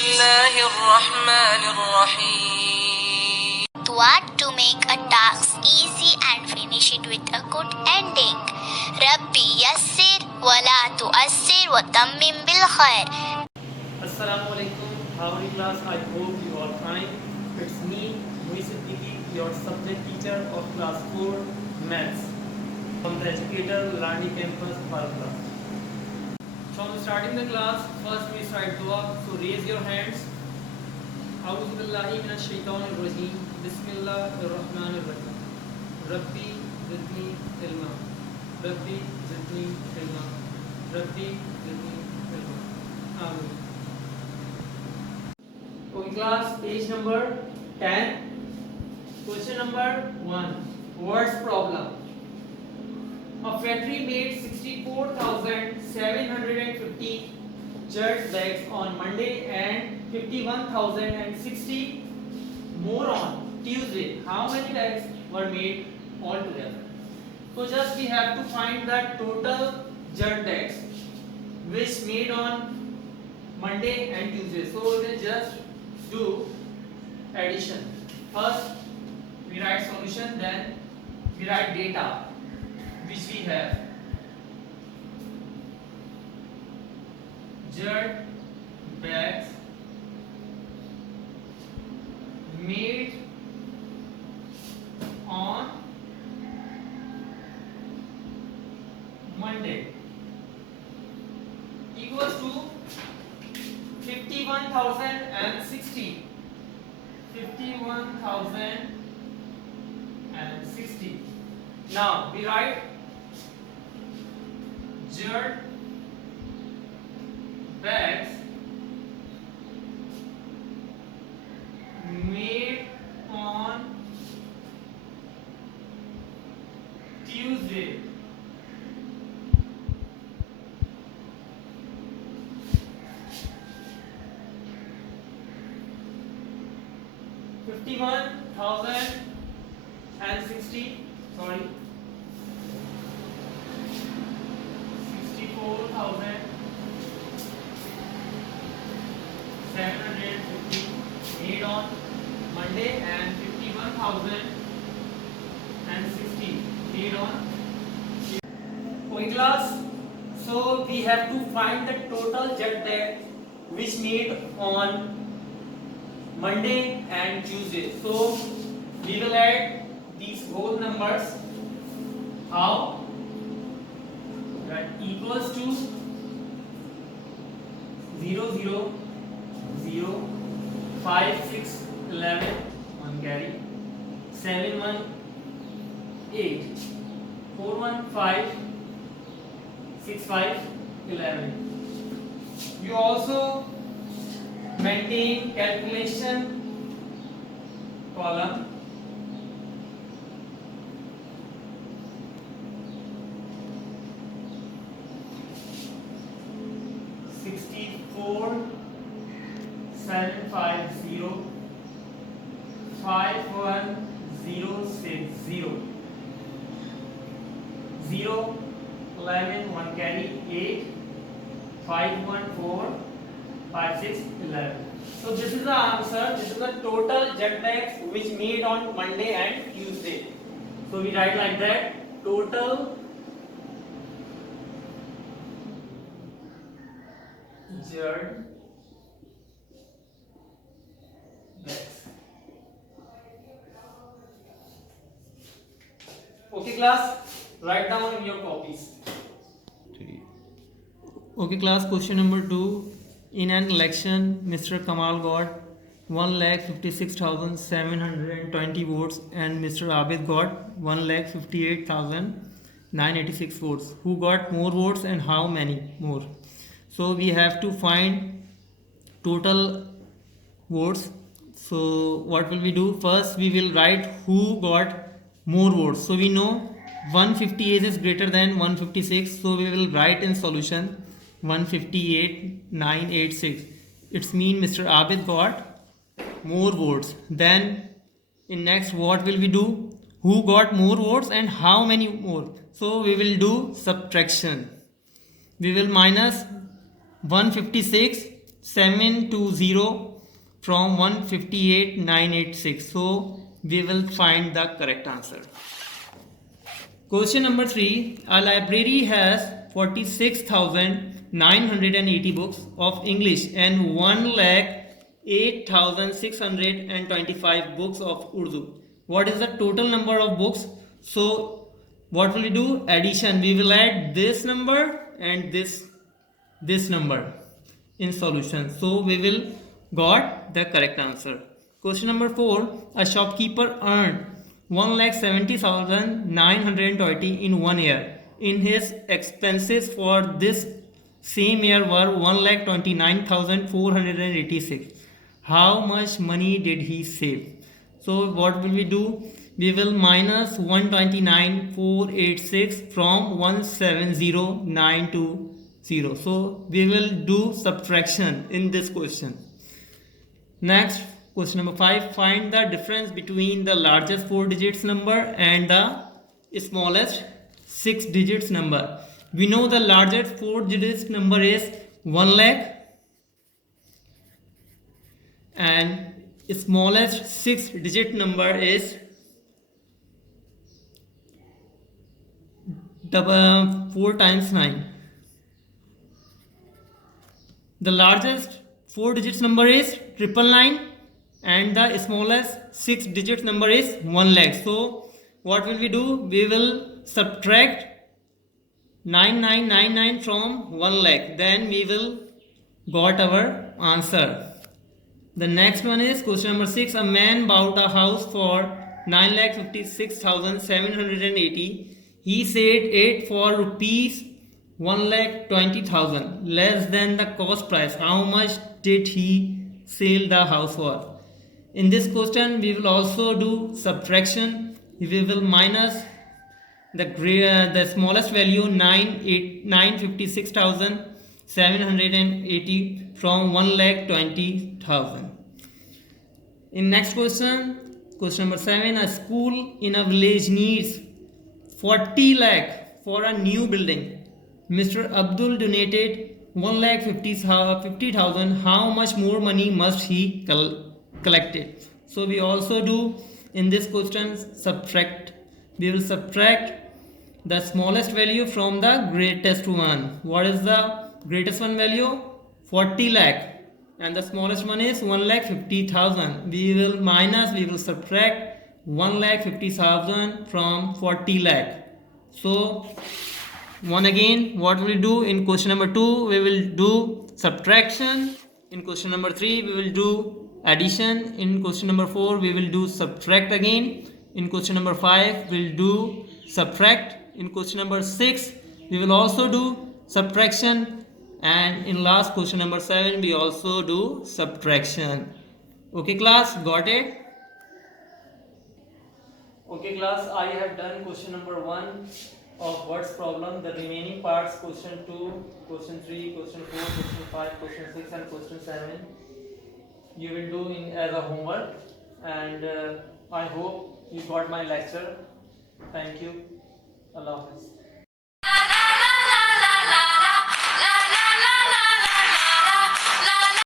الله الرحمن الرحيم. What to make a task easy and finish it with a good ending. Rabbi yassir wa la tu'assir wa tammim bil khair. Assalamu alaikum. How are you class? I hope you are fine. It's me, Muis Siddiqui, your subject teacher of class 4 maths from the Educator Learning Campus, Bharatpur. So I'm starting the class. First we start dua. So raise your hands. A'udhu billahi minash shaitanir rajim. Bismillahir rahmanir rahim. Rabbi zidni ilma. Rabbi zidni ilma. Rabbi zidni ilma. Amin. Okay class, page number 10. Question number 1. Words problem. A factory made 64,750 jerk bags on Monday and 51,060 more on Tuesday. How many bags were made altogether? So just we have to find the total jerk bags which made on Monday and Tuesday. So we will just do addition. First we write solution, then we write data which we have. Jerk bags made on Monday equals to 51,060. 51,060. Now we write jerk bags made on Tuesday. Sorry. 64,750 made on Monday and 51,060 made on Tuesday. Okay class, so we have to find the total jet bag which made on Monday and Tuesday. So we will add these whole numbers. How? That equals to 0 0 0 5 6 11 1 carry 7 1 8 4 1 5 6 5 11. You also maintain calculation column. Four 750 51,060 0 11 1 carry 8 5 1 4 5 6 11. So this is the answer. This is the total jet bags which made on Monday and Tuesday. So we write like that: total jerk bags. Okay class, write down in your copies. Okay class, question number 2. In an election, Mr. Kamal got 1,56,720 votes and Mr. Abid got 1,58,986 votes. Who got more votes and how many more? So we have to find total votes. So what will we do? First we will write who got more votes. So we know 158 is greater than 156. So we will write in solution 158,986. It's mean Mr. Abid got more votes. Then in next what will we do? Who got more votes and how many more? So we will do subtraction. We will minus 156 720 from 158,986. So we will find the correct answer. Question number 3. A library has 46,980 books of English and 1,08,625 books of Urdu. What is the total number of books? So what will we do? Addition. We will add this number and this number in solution. So we will got the correct answer. Question number 4. A shopkeeper earned 1,70,920 in 1 year. In his expenses for this same year were 1,29,486. How much money did he save? So what will we do? We will minus 129,486 from 170,920. So we will do subtraction in this question. Next, question number 5. Find the difference between the largest 4 digits number and the smallest 6 digits number. We know the largest 4 digits number is 1 lakh and smallest 6 digit number is 4 times 9. The largest 4 digits number is 999 and the smallest 6 digit number is 1 lakh. So what will we do? We will subtract 9999 from 1 lakh. Then we will got our answer. The next one is question number 6. A man bought a house for 9,56,780. He said it for rupees 1,20,000 less than the cost price. How much did he sell the house for? In this question we will also do subtraction. We will minus the smallest value 956,780 from 1,20,000. In next question, question number 7. A school in a village needs 40 lakh for a new building. Mr. Abdul donated 1,50,000. How much more money must he collect it? So we also do in this question subtract. We will subtract the smallest value from the greatest one. What is the greatest one value? 40 lakh and the smallest one is 1,50,000. We will subtract 1,50,000 from 40 lakh. So one again, what will we do in question number 2? We will do subtraction. In question number 3 we will do addition. In question number 4 we will do subtract again. In question number 5 we will do subtract. In question number 6 we will also do subtraction, and in last question number 7 we also do subtraction. Okay class, got it? Okay class, I have done question number 1 of words problem. The remaining parts, question 2, question 3, question 4, question 5, question 6 and question 7 you will do in as a homework, and I hope you got my lecture. Thank you. Allah Hafiz.